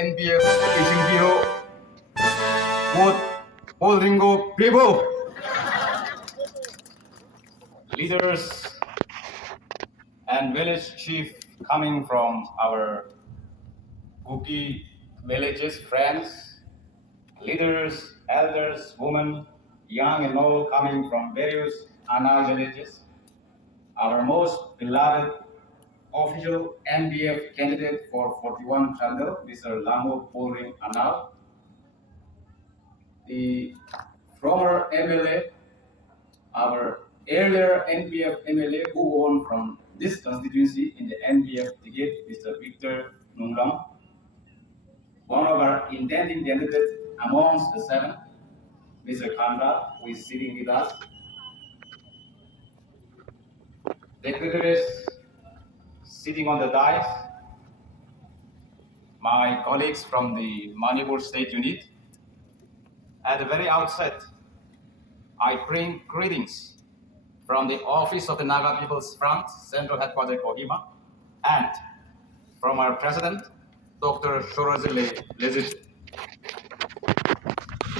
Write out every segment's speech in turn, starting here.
NPF Official Paulhring people, leaders and village chief coming from our Kuki villages, friends, leaders, elders, women, young and old coming from various Anal villages, our most beloved official NPF candidate for 41 Chandel, Mr. Langhu Paulhring Anal, the former MLA, our earlier NPF MLA who won from this constituency in the NPF ticket, Mr. Victor Nunglam, one of our intending candidates amongst the seven, Mr. Khandra, who is sitting with us, secretaries sitting on the dais, my colleagues from the Manipur State Unit. At the very outset, I bring greetings from the office of the Naga People's Front, Central Headquarters Kohima, and from our President, Dr. Shorazile Lezit.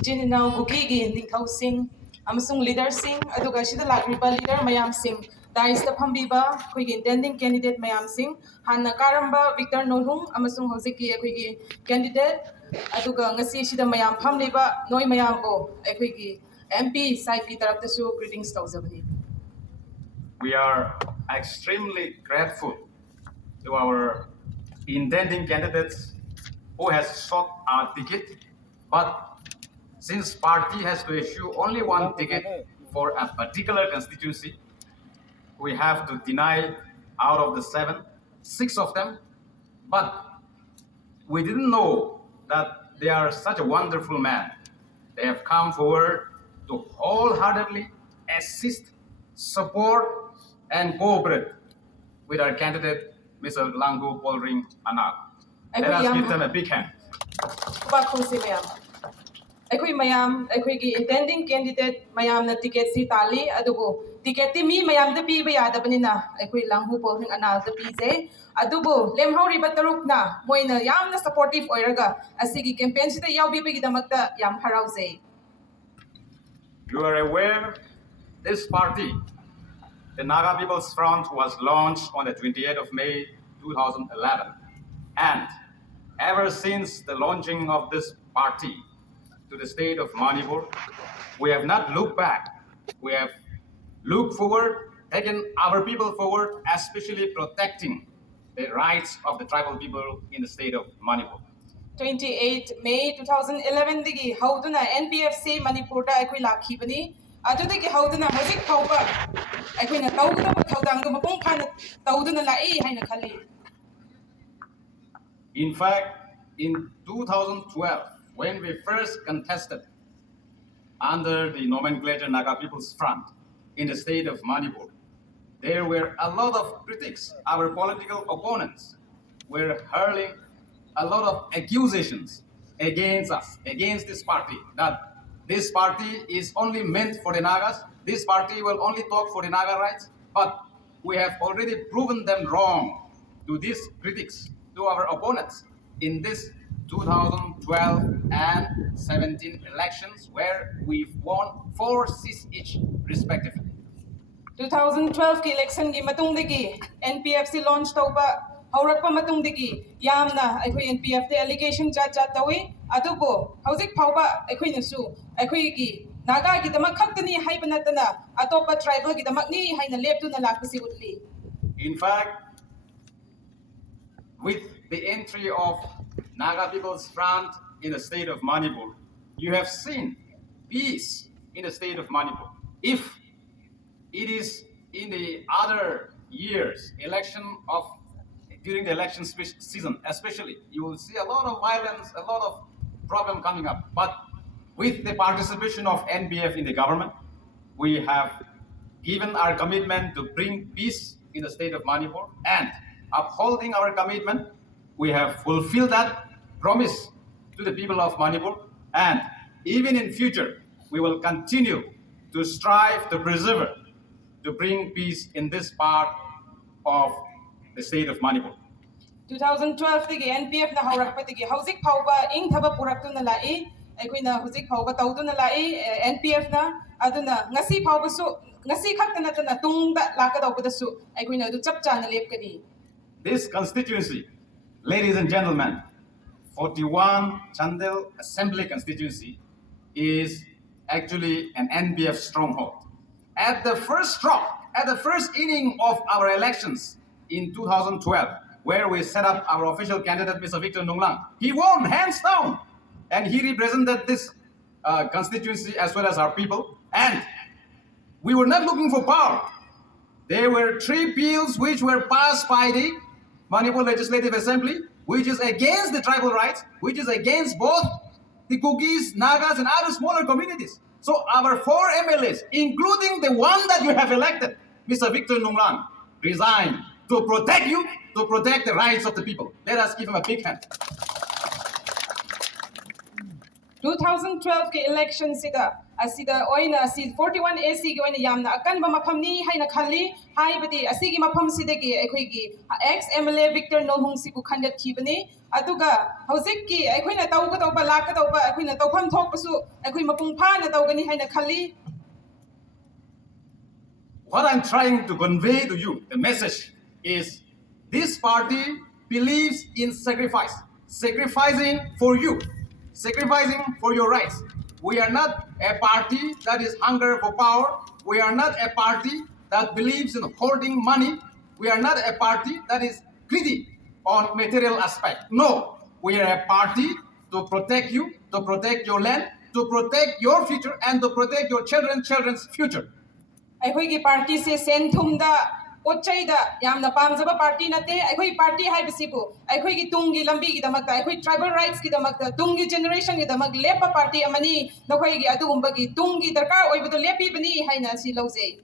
General NPF Central, amasung leader sing, aduga sida lakriba leader mayam sing, dais ta phambiba khoi intending candidate mayam sing, hanna karamba Victor Nolhung amasung hojiki khoi candidate aduga ngasi sida mayam phamliba noi mayam ko khoi MP Saipi taraptasu greetings tawjabani. We are extremely grateful to our intending candidates who has sought our ticket, but since party has to issue only one ticket for a particular constituency, we have to deny out of the seven, 6 of them. But we didn't know that they are such a wonderful man. They have come forward to wholeheartedly assist, support, and cooperate with our candidate, Mr. Langhu Paulhring Anal. Let us give them a big hand. Aikoi mayam aikoi gi intending candidate mayam na ticket si tali adubu ticket ti mi mayam da pi ba yadabani na aikoi Langhu Paulhring Anal da pi je adubu lemhauri ba taruk na moina yam na supportive oiraga asigi campaign sida yawbi ba gi damakta yam harau je. You are aware this party, the Naga People's Front, was launched on the 28th of May 2011, and ever since the launching of this party to the state of Manipur, we have not looked back. We have looked forward, taken our people forward, especially protecting the rights of the tribal people in the state of Manipur. 28 May 2011 digi hauduna NPFC Manipur da aikoi lakhibani adudagi hauduna hojik phauba aikoi na tawda thaudang du mapong phana tawduna lai haina khali. In fact, in 2012, when we first contested under the nomenclature Naga People's Front in the state of Manipur, there were a lot of critics. Our political opponents were hurling a lot of accusations against us, against this party, that this party is only meant for the Nagas, this party will only talk for the Naga rights, but we have already proven them wrong to these critics, to our opponents in this 2012 and 17 elections where we've won 4 seats each respectively. 2012 ki election gi matung dagi NPFC launch tauba haurakpa matung dagi yamna aikoi NPF the allegation chat tawi adubo hojik phauba aikoi nasu aikoi gi Naga gi damak khaktani haibana tana atopa tribal gi damak ni haina leptuna lakpasi utli. In fact, with the entry of Naga People's Front in the state of Manipur, you have seen peace in the state of Manipur. If it is in the other years, during the election season especially, you will see a lot of violence, a lot of problem coming up. But with the participation of NPF in the government, we have given our commitment to bring peace in the state of Manipur, and upholding our commitment, we have fulfilled that promise to the people of Manipur, and even in future, we will continue to strive to preserve it, to bring peace in this part of the state of Manipur. 2012 NPF na haurakpatigi hauzik phauba ing thaba puraktuna lai aikoina hauzik phauba tawduna lai NPF na aduna ngasi phauba su ngasi khakta natana tungda lakadawbada su aikoina adu chap chana lepkani. This constituency, ladies and gentlemen, 41 Chandel Assembly constituency is actually an NPF stronghold. At the first drop, at the first inning of our elections in 2012, where we set up our official candidate, Mr. Victor Nunglang, he won hands down, and he represented this constituency as well as our people. And we were not looking for power. There were 3 bills which were passed by the Manipur Legislative Assembly, which is against the tribal rights, which is against both the Kukis, Nagas, and other smaller communities. So our 4 MLAs, including the one that you have elected, Mr. Victor Nunglang, resigned to protect you, to protect the rights of the people. Let us give him a big hand. 2012 ke election sida asida oina si 41 AC ge oina yamna akan ba maphamni haina khalli haibadi asigi mafam sidagi aikoigi ex MLA Victor Nolhung sibu khandat khibani aduga hojik ki aikoina tawga tawba lakka tawba aikoina tawpham thokpasu aikoi mapung pha na tawgani haina khalli. What I'm trying to convey to you, the message is this party believes in sacrifice, sacrificing for you, sacrificing for your rights. We are not a party that is hunger for power. We are not a party that believes in hoarding money. We are not a party that is greedy on material aspect. No, we are a party to protect you, to protect your land, to protect your future, and to protect your children's future. Aikoigi party se senthumda pochaida yamna pamjaba party nate aikoi party haibasibu aikoigi tungi lambi gi damakta aikoi tribal rights gi damakta tungi generation gi damak lepa party amani nokoigi adugumba gi tungi darkar oibudu lepi bani haina si lause.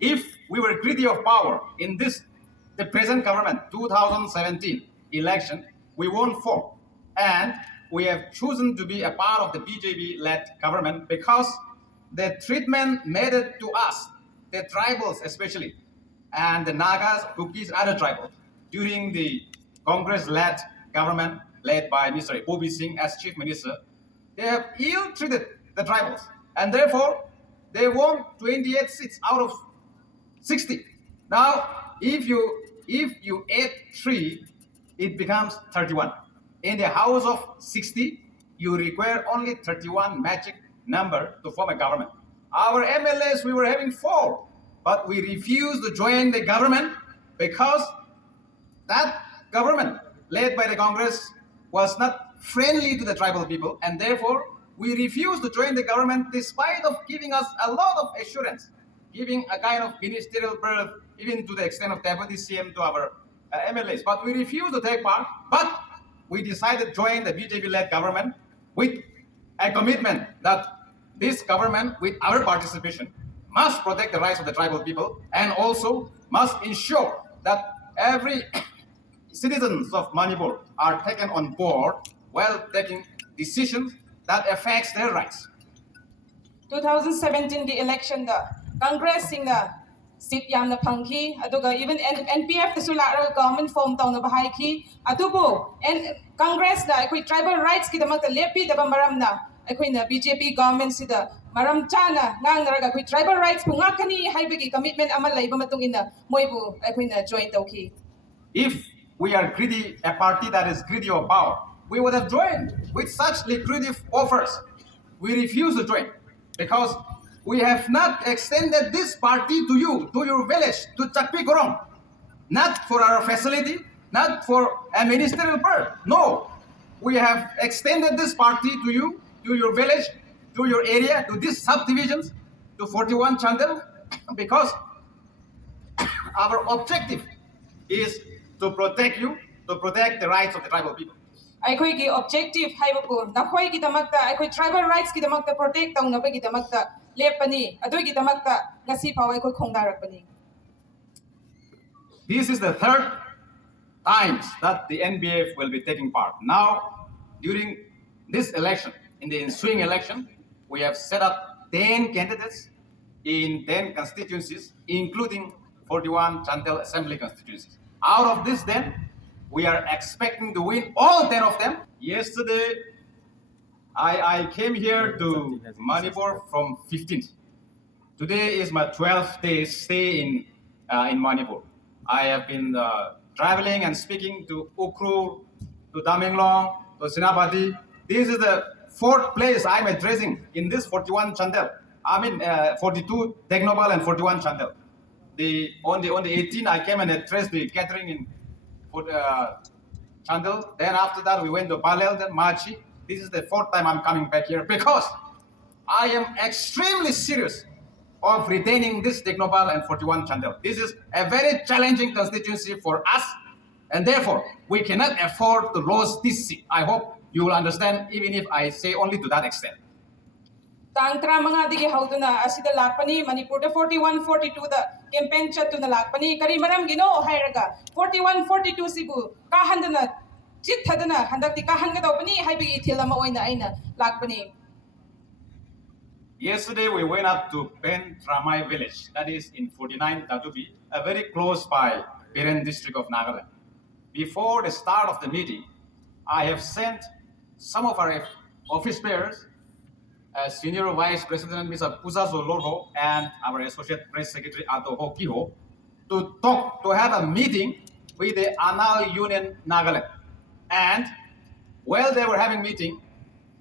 If we were greedy of power in the present government 2017 election, we won 4, and we have chosen to be a part of the BJP-led government because the treatment made it to us, the tribals especially, and the Nagas, Kukis, other tribals, during the Congress-led government led by Mr. Obi Singh as chief minister, they have ill-treated the tribals, and therefore they won 28 seats out of 60. Now, if you add 3, it becomes 31. In the house of 60, you require only 31 magic number to form a government. Our MLAs, we were having 4, but we refused to join the government because that government led by the Congress was not friendly to the tribal people, and therefore we refused to join the government despite of giving us a lot of assurance, giving a kind of ministerial berth, even to the extent of deputy CM to our MLAs. But we refused to take part, but we decided to join the BJP-led government with a commitment that this government, with our participation, must protect the rights of the tribal people and also must ensure that every citizens of Manipur are taken on board while taking decisions that affects their rights. 2017 the election da Congress singa seat yamna phangki aduga even NPF the sula government form tawna bahai ki adubu and Congress da aikoi tribal rights ki damakta lepi daba maramna aikoina BJP government sida maram chana ngangraga aikoi tribal rights pungakani haibagi commitment ama laiba matungina moibu aikoina join tawki. If we are greedy, a party that is greedy of power, we would have joined with such lucrative offers. We refuse to join because we have not extended this party to you, to your village, to Chakpi Korong, not for our facility, not for a ministerial berth. No, we have extended this party to you, to your village, to your area, to these subdivisions, to 41 Chandel, because our objective is to protect you, to protect the rights of the tribal people. Aikoigi objective haibabu nakhoi gi damakta aikoi tribal rights gi damakta protect tawnaba gi damakta lepani adoi gi damakta ngasi paw aikoi khongdarakpani. This is the 3rd times that the NPF will be taking part. Now, during this election, in the ensuing election, we have set up 10 candidates in 10 constituencies, including 41 Chandel Assembly constituencies. Out of this then, We are expecting to win all 10 of them. Yesterday, I came here to Manipur from 15th. Today is my 12th day stay in Manipur. I have been traveling and speaking to Ukhrul, to Tamenglong, to Sinapati. This is the 4th place I'm addressing in this 41 Chandel. 42 Technobal and 41 Chandel. On the 18th, I came and addressed the gathering in Chandel. Then after that, we went to Palel, then Machi. This is the 4th time I'm coming back here because I am extremely serious of retaining this Technopal and 41 Chandel. This is a very challenging constituency for us, and therefore we cannot afford to lose this seat. I hope you will understand, even if I say only to that extent. Tang tra mga digi hauduna asida lakpani Manipur da 41-42 da campaign chat na lakpani kari maram gino hairaga 41-42 sibu kahandana chit thadana handakti kahanga dawpani haibigi ithilama oina aina lakpani. Yesterday we went up to Ben Tramai village, that is in 49 Tatubi, a very close by Peren district of Nagaland. Before the start of the meeting, I have sent some of our office bearers, Senior Vice President Mr. Puza Zolorho and our Associate Press Secretary Ato Kiho, to have a meeting with the Anal Union Nagaland. And while they were having meeting,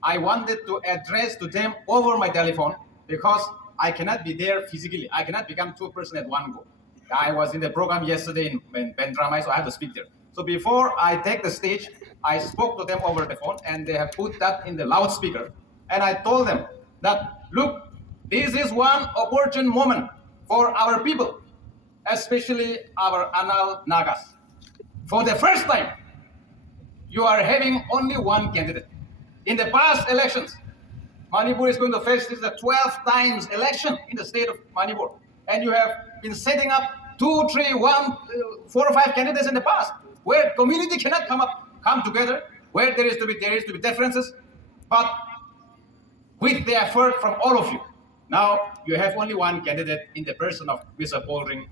I wanted to address to them over my telephone because I cannot be there physically. I cannot become 2 persons at one go. I was in the program yesterday in Ben Tramai, so I have to speak there. So before I take the stage, I spoke to them over the phone, and they have put that in the loudspeaker. And I told them that, look, this is one opportune moment for our people, especially our Anal Nagas. For the first time, you are having only one candidate. In the past elections, Manipur is going to face this the 12th times election in the state of Manipur. And you have been setting up 2, 3, 1, 4 or 5 candidates in the past, where community cannot come together, where there is to be differences, but with the effort from all of you. Now you have only one candidate in the person of Mr. Paulhring,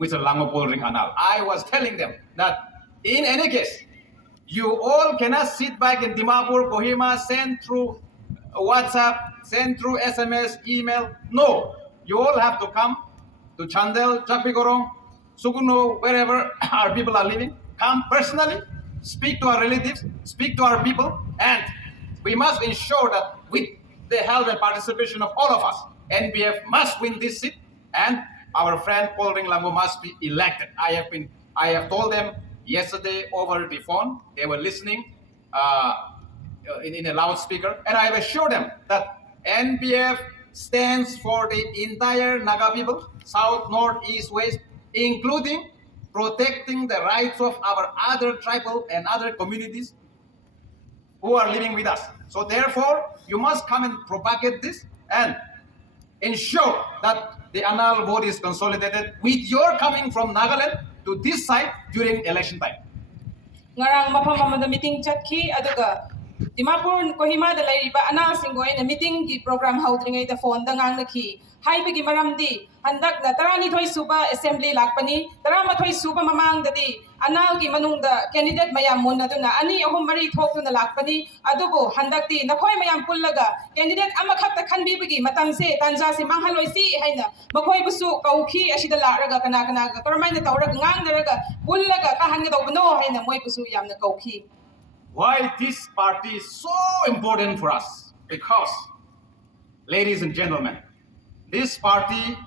Mr. Langhu Paulhring Anal. I was telling them that in any case, you all cannot sit back in Dimapur, Kohima, send through WhatsApp, send through SMS, email. No, you all have to come to Chandel, Chapigorong, Suguno, wherever our people are living. Come personally, speak to our relatives, speak to our people, and we must ensure that with the help and participation of all of us, NPF must win this seat, and our friend Paulhring Langhu must be elected. I have told them yesterday over the phone. They were listening in a loudspeaker, and I have assured them that NPF stands for the entire Naga people, south, north, east, west, including protecting the rights of our other tribal and other communities who are living with us. So therefore, you must come and propagate this and ensure that the Anal vote is consolidated with your coming from Nagaland to this side during election time. Ngarang mapam amada meeting chat ki aduga Dimapur Kohima da laiba Anal singgoy na meeting ki program haudringay da phone da ngang nakhi haibigi maramdi handak na 32 suba assembly lakpani 38 suba mamang dadi Anal ki manung da candidate mayam mon aduna ani ahum mari thok na lakpani adubo handak di nakhoi mayam pullaga candidate amakhak ta khanbibigi matamse tanja se manghaloi si haina makhoi busu kauki asida laraga kana ka tormai na tawrag ngang naraga pullaga ka hanga dawno haina moi busu yamna kauki. Why this party is so important for us? Because, ladies and gentlemen, this party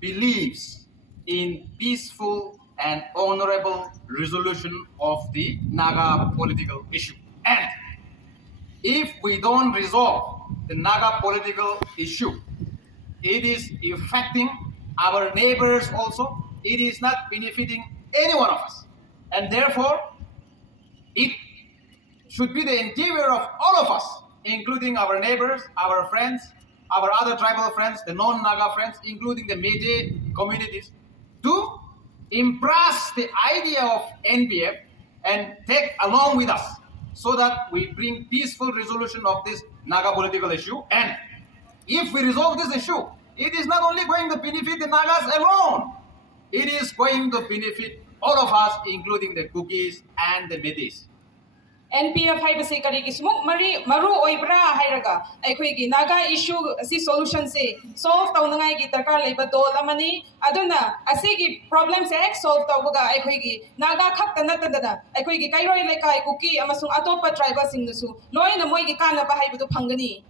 believes in peaceful and honorable resolution of the Naga political issue. And if we don't resolve the Naga political issue, it is affecting our neighbors also. It is not benefiting any one of us. And therefore, it should be the endeavor of all of us, including our neighbors, our friends, our other tribal friends, the non-Naga friends, including the Meitei communities, to embrace the idea of NPF and take along with us so that we bring peaceful resolution of this Naga political issue. And if we resolve this issue, it is not only going to benefit the Nagas alone, it is going to benefit all of us, including the cookies and the midis. NPF haibase karigi smuk maru oibra hairaga aikhoigi naga issue si solution se solve tawnangai gi darkar leiba dol amani aduna asigi problems ek solve tawbaga aikhoigi naga khakta natadana aikhoigi kairoi lekai kuki amasung atopa tribal singnusu loina moigi kana ba haibadu phangani.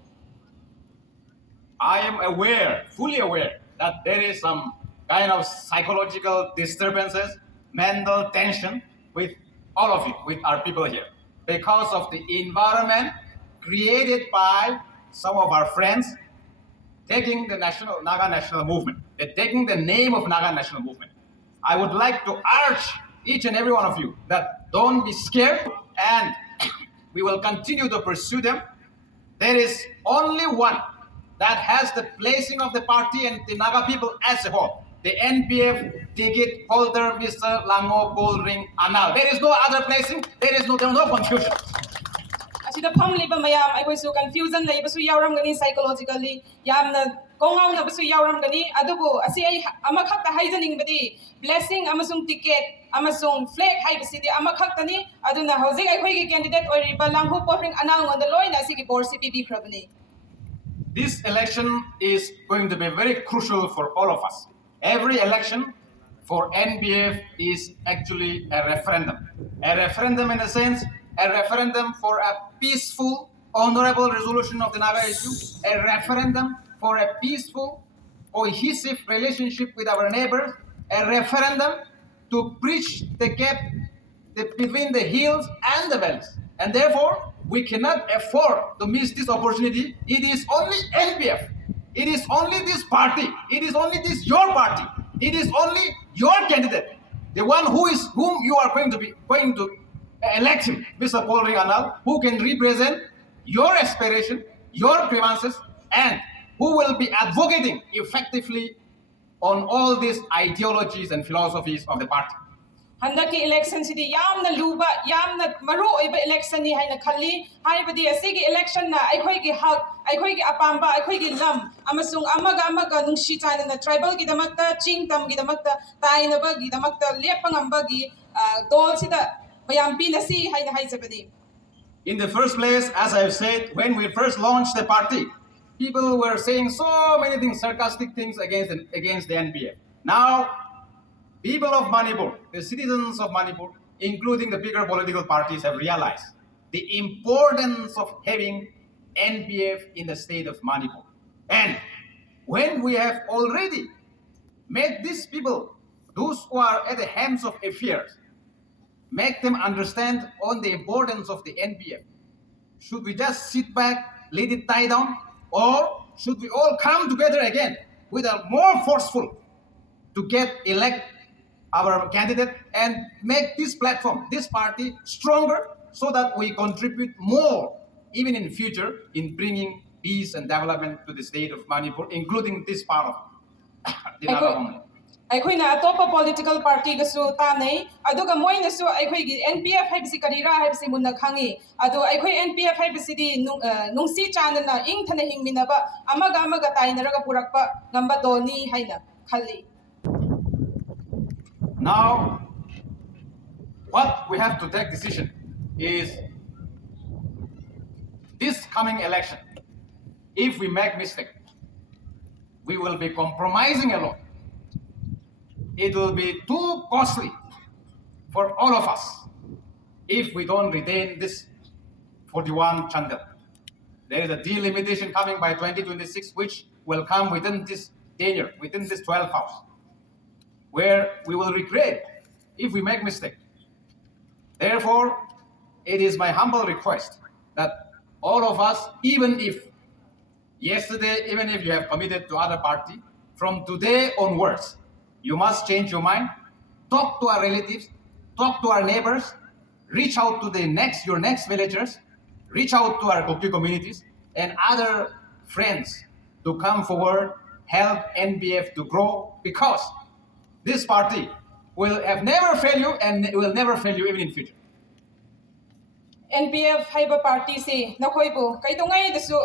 I am aware, fully aware, that there is some kind of psychological disturbances, mental tension with all of you, with our people here, because of the environment created by some of our friends taking the Naga national movement, taking the name of Naga national movement. I would like to urge each and every one of you that don't be scared, and we will continue to pursue them. There is only one that has the placing of the party and the Naga people as a whole, the NPF ticket holder, Mr. Langhu Paulhring Anal. There is no other placing, there is no confusion. Asida pham liba mayam aikoi su confusion leiba su yauram gani psychologically yamna kongau na basu yauram gani adubu asi ai amakhak ta haijaning badi blessing amasung ticket amasung flag haibasidi amakhak tani aduna hojik aikoi gi candidate oiriba Langhu Paulhring Anal ngonda loina asigi board CPB khrabani. This election is going to be very crucial for all of us. Every election for NPF is actually a referendum. A referendum in a sense, a referendum for a peaceful, honorable resolution of the Naga issue, a referendum for a peaceful, cohesive relationship with our neighbors, a referendum to bridge the gap between the hills and the valleys. And therefore, we cannot afford to miss this opportunity. It is only NPF. It is only this party. It is only this your party. It is only your candidate, the one whom you are going to elect him, Mr. Paulhring Anal, who can represent your aspiration, your grievances, and who will be advocating effectively on all these ideologies and philosophies of the party. Handaki election sidi yamna luba yamna maru oiba election ni haina khalli haibadi asigi election na aikoi gi hak aikoi gi apamba aikoi gi lam amasung amaga nungshi chana na tribal gi damakta chingtam gi damakta tainaba gi damakta lepangamba gi dol sida mayam pinasi haina haisabadi. In the first place, as I've said, when we first launched the party, people were saying so many things, sarcastic things against the NPF. Now, people of Manipur, the citizens of Manipur, including the bigger political parties, have realized the importance of having NPF in the state of Manipur. And when we have already made these people, those who are at the helms of affairs, make them understand on the importance of the NPF, should we just sit back, let it die down, or should we all come together again with a more forceful to elect our candidate and make this platform, this party, stronger so that we contribute more, even in the future, in bringing peace and development to the state of Manipur, including this part of the Naga homeland. Aikoi na atopa political party gasu tanai aduga moi na su aikoi gi NPF haibsi karira haibsi munna khangi adu aikoi NPF haibsi di nungsi chana na ing thana hingminaba amaga tainaraga purakpa ngamba doni haina khalli. Now, what we have to take decision is this coming election. If we make mistake, we will be compromising a lot. It will be too costly for all of us if we don't retain this 41 chandel. There is a delimitation coming by 2026, which will come within this tenure, within this 12 hours, where we will regret if we make mistake. Therefore, it is my humble request that all of us, even if yesterday, even if you have committed to other party, from today onwards, you must change your mind, talk to our relatives, talk to our neighbors, reach out to your next villagers, reach out to our Koki communities and other friends to come forward, help NPF to grow, because this party will have never failed you and will never fail you even in future. NPF haiba party se nakoi bu kai tongai dasu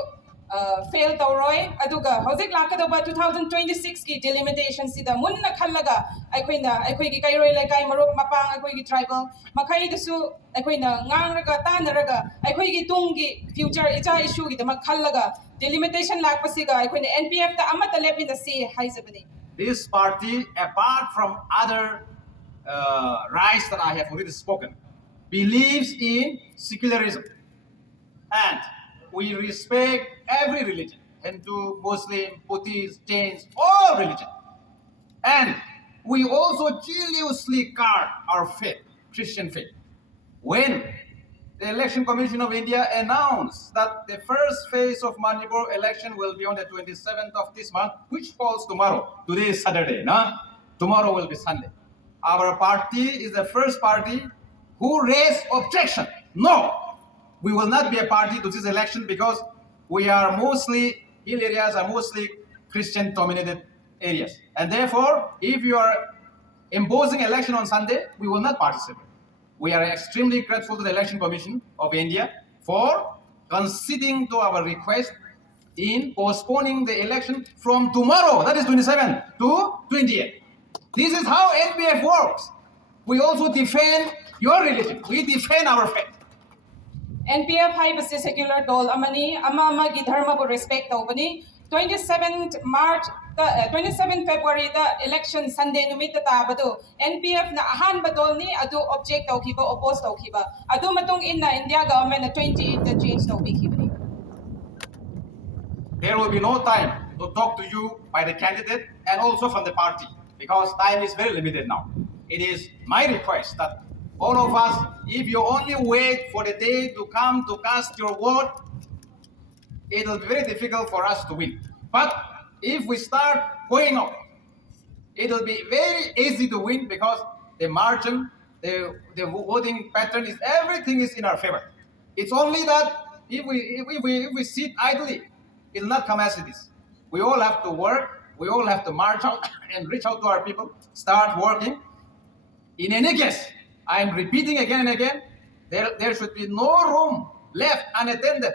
fail tawroi aduga hojik lakadaba 2026 ki delimitation sida munna khallaga aikoi gi kairoi laikai marok mapang aikoi gi tribal makai dasu aikoi na ngangraga tanaraga aikoi gi tungi future icha issue gi dama khallaga delimitation lakpasiga aikoi na NPF ta amata lepina si haizabani. This party, apart from other rights that I have already spoken, believes in secularism. And we respect every religion, Hindu, Muslim, Buddhist, Jains, all religions. And we also jealously guard our faith, Christian faith. When the Election Commission of India announced that the first phase of Manipur election will be on the 27th of this month, which falls tomorrow. Today is Saturday, no? Tomorrow will be Sunday. Our party is the first party who raised objection. No, we will not be a party to this election because we are mostly, hill areas are mostly Christian dominated areas. And therefore, if you are imposing election on Sunday, we will not participate. We are extremely grateful to the Election Commission of India for conceding to our request in postponing the election from tomorrow, that is 27, to 28. This is how NPF works. We also defend your religion. We defend our faith. NPF haibasi secular dol amani ama gi dharma ko respect tawbani 27 March 27 February the election Sunday numit ta badu NPF na ahan badol ni adu object tawkiba oppose tawkiba adu matung in na India government na 20 the change tawbikibani. There will be no time to talk to you by the candidate and also from the party because time is very limited now. It is my request that all of us, if you only wait for the day to come to cast your vote, it will be very difficult for us to win. But if we start going out, it will be very easy to win because the margin, the voting pattern is, everything is in our favor. It's only that if we sit idly, it will not come as it is. We all have to work, we all have to march out and reach out to our people, start working. In any case, I am repeating again and again, there should be no room left unattended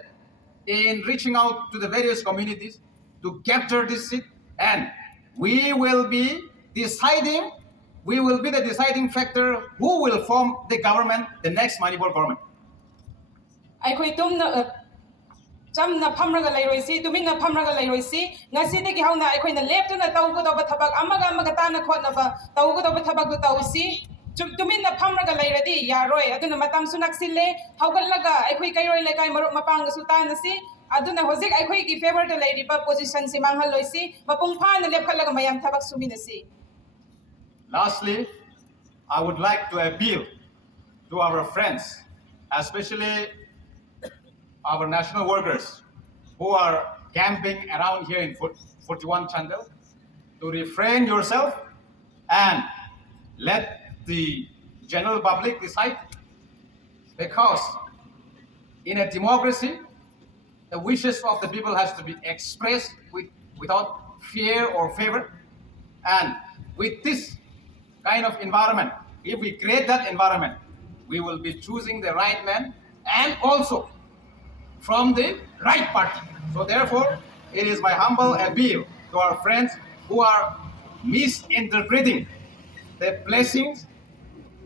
in reaching out to the various communities to capture this seat, and we will be the deciding factor who will form the government, the next Manipur government. Jamna phamraga lairoisi tumina phamraga lairoisi ngasidi gi hauna aikoina leptuna tawgodoba thabak amaga tana khotnaba tawgodoba thabak du tawsi tumina phamraga lairadi yaroi aduna matam sunak sille haugallaga aikoi kairoi lekai maruk mapanga su tanasi aduna hojik aikoi gi favor da lairiba position si manghal loisi mapung phana lepkhalaga mayam thabak suminasi. Lastly, I would like to appeal to our friends, especially our national workers who are camping around here in 41 Chandel, to refrain yourself and let the general public decide, because in a democracy, the wishes of the people has to be expressed without fear or favor. And with this kind of environment, if we create that environment, we will be choosing the right man and also from the right party. So therefore, it is my humble appeal to our friends who are misinterpreting the blessings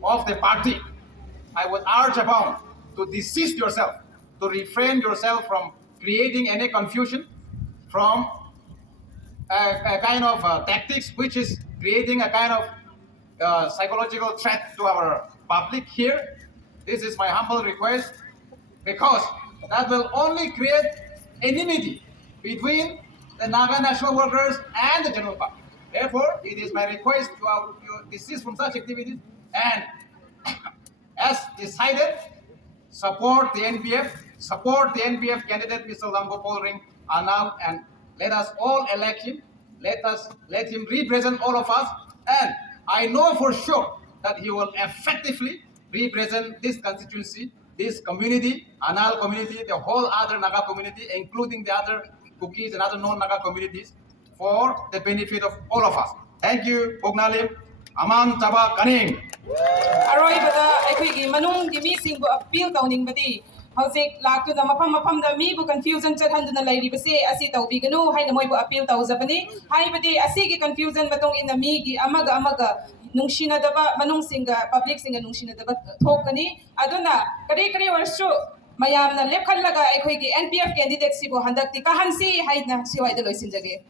of the party. I would urge upon to desist yourself, to refrain yourself from creating any confusion, from a kind of tactics which is creating a kind of psychological threat to our public here. This is my humble request, because that will only create enmity between the Naga national workers and the general public. Therefore, it is my request to desist from such activities and, as decided, support the NPF candidate, Mr. Langhu Paulhring, and let us all elect him. Let him represent all of us, and I know for sure that he will effectively represent this constituency, this community, Anal community, the whole other Naga community, including the other Kukis and other non-Naga communities, for the benefit of all of us. Thank you, Pognalim. Aman Taba Kaning. Aroi bada aikoi gi manung gi mi sing bu appeal tawning badi Hojik laktuna mafam-mafamda mibu confusion chathanduna lairibase asi tawbiganu haina moibu appeal tawjabani haibadi asigi confusion matong ina migi amaga nungsinadaba manungsinga public singa nungsinadaba thokani aduna kare warsu mayamna lepkhallaga aikhoigi NPF candidate sibo handakti kahansi haina siwaida loisinjage